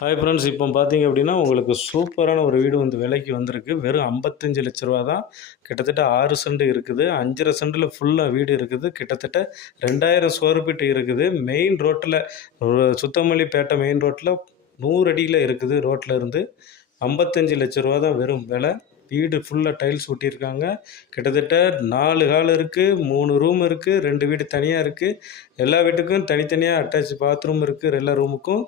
Hi friends, இப்போ பார்த்தீங்க அப்படின்னா, உங்களுக்கு சூப்பரான ஒரு வீடு வந்து விலைக்கு வந்திருக்கு. வெறும் 55,00,000 தான். கிட்டத்தட்ட 6 சென்ட் இருக்குது. 5½ சென்டில ஃபுல்லா வீடு இருக்குது. கிட்டத்தட்ட 2000 ஸ்கொயர் ஃபீட் இருக்குது. மெயின் ரோட்ல ஒரு சுத்தமல்லிப்பேட்டை மெயின் ரோட்ல 100 அடியில இருக்குது. ரோட்ல இருந்து 55,00,000 தான் வெறும் விலை. வீடு ஃபுல்லா டைல்ஸ் ஒட்டியிருக்காங்க. கிட்டத்தட்ட 4 ஹால் இருக்கு, 3 ரூம் இருக்கு, 2 வீடு தனியா இருக்கு. எல்லா வீட்டுக்கும் தனித்தனியா அட்டாச் பாத்ரூம் இருக்கு. எல்லா ரூமுக்கும்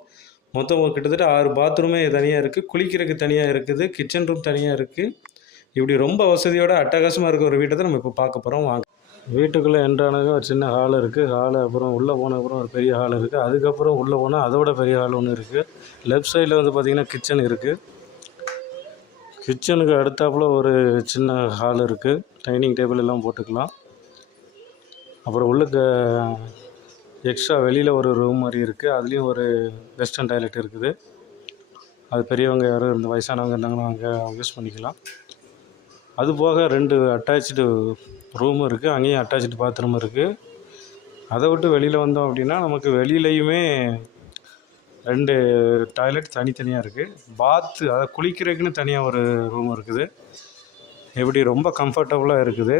மொத்தம் கிட்டத்தட்ட 6 பாத்ரூமே தனியாக இருக்குது. குளிக்கிறதுக்கு தனியாக இருக்குது. கிச்சன் ரூம் தனியாக இருக்குது. இப்படி ரொம்ப வசதியோட அட்டகாசமாக இருக்க ஒரு வீட்டை தான் நம்ம இப்போ பார்க்க போகிறோம். வாங்க. வீட்டுக்குள்ளே என்ட்ரானாக ஒரு சின்ன ஹால் இருக்குது. ஹாலு அப்புறம் உள்ளே போனதுக்கப்புறம் ஒரு பெரிய ஹால் இருக்குது. அதுக்கப்புறம் உள்ளே போனால் அதோட பெரிய ஹால் ஒன்று இருக்குது. லெஃப்ட் சைடில் வந்து பார்த்திங்கன்னா கிச்சன் இருக்குது. கிச்சனுக்கு அடுத்தாப்புல ஒரு சின்ன ஹால் இருக்குது. டைனிங் டேபிள் எல்லாம் போட்டுக்கலாம். அப்புறம் உள்ளுக்கு எக்ஸ்ட்ரா வெளியில் ஒரு ரூம் மாதிரி இருக்குது. அதுலேயும் ஒரு வெஸ்டர்ன் டாய்லெட் இருக்குது. அது பெரியவங்க யாரும் இந்த வயசானவங்க இருந்தாங்கன்னா அங்கே யூஸ் பண்ணிக்கலாம். அது போக 2 அட்டாச்சு ரூமும் இருக்குது. அங்கேயும் அட்டாச்சு பாத்ரூம் இருக்குது. அதை விட்டு வெளியில் வந்தோம் அப்படின்னா நமக்கு வெளியிலையுமே 2 டாய்லெட் தனித்தனியாக இருக்குது. அதாவது குளிக்கிறதுக்குன்னு தனியாக ஒரு ரூம் இருக்குது. எப்படி ரொம்ப கம்ஃபர்டபுளாக இருக்குது.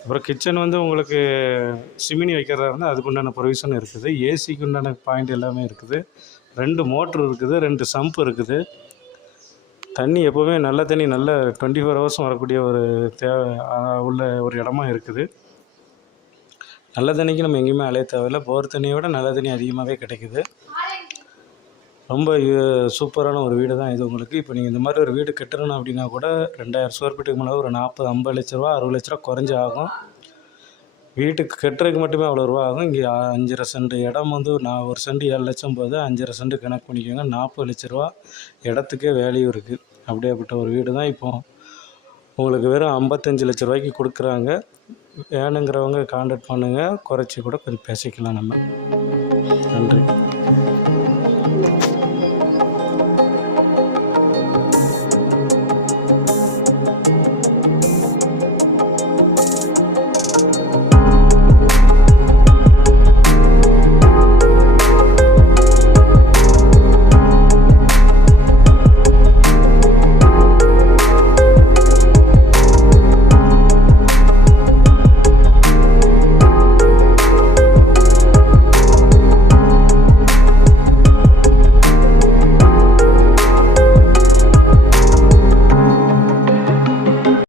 அப்புறம் கிச்சன் வந்து உங்களுக்கு சிமினி வைக்கிறதா இருந்தால் அதுக்குண்டான ப்ரொவிஷன் இருக்குது. ஏசிக்கு உண்டான பாயிண்ட் எல்லாமே இருக்குது. 2 மோட்ரு இருக்குது. 2 சம்ப் இருக்குது. தண்ணி எப்போவுமே நல்ல தண்ணி நல்ல 24 ஹவர்ஸும் வரக்கூடிய ஒரு உள்ள ஒரு இடமா இருக்குது. நல்ல தண்ணிக்கு நம்ம எங்கேயுமே அலைய தேவையில்லை. போர் தண்ணியை விட நல்ல தண்ணி அதிகமாகவே கிடைக்குது. ரொம்ப சூப்பரான ஒரு வீடு தான் இது உங்களுக்கு. இப்போ நீங்கள் இந்த மாதிரி ஒரு வீடு கட்டணும் அப்படின்னா கூட 2000 ஸ்கொயர் ஃபீட்டுக்கு மேலே ஒரு 40-50 லட்ச ரூபா 60 லட்ச ரூபா குறைஞ்சி ஆகும். வீட்டுக்கு கட்டுறதுக்கு மட்டுமே அவ்வளோ ரூபா ஆகும். இங்கே 5½ சென்ட் இடம் வந்து ஒரு சென்ட் 7 லட்சம் போகுது. 5½ சென்ட் கணக்கு பண்ணிக்கோங்க. 40 லட்ச ரூபா இடத்துக்கே வேல்யூ இருக்குது. அப்படியேப்பட்ட ஒரு வீடு தான் இப்போ உங்களுக்கு வெறும் 55 லட்ச ரூபாய்க்கு கொடுக்குறாங்க. வேணுங்கிறவங்க கான்டாக்ட் பண்ணுங்கள். குறைச்சி கூட கொஞ்சம் பேசிக்கலாம் நம்ம.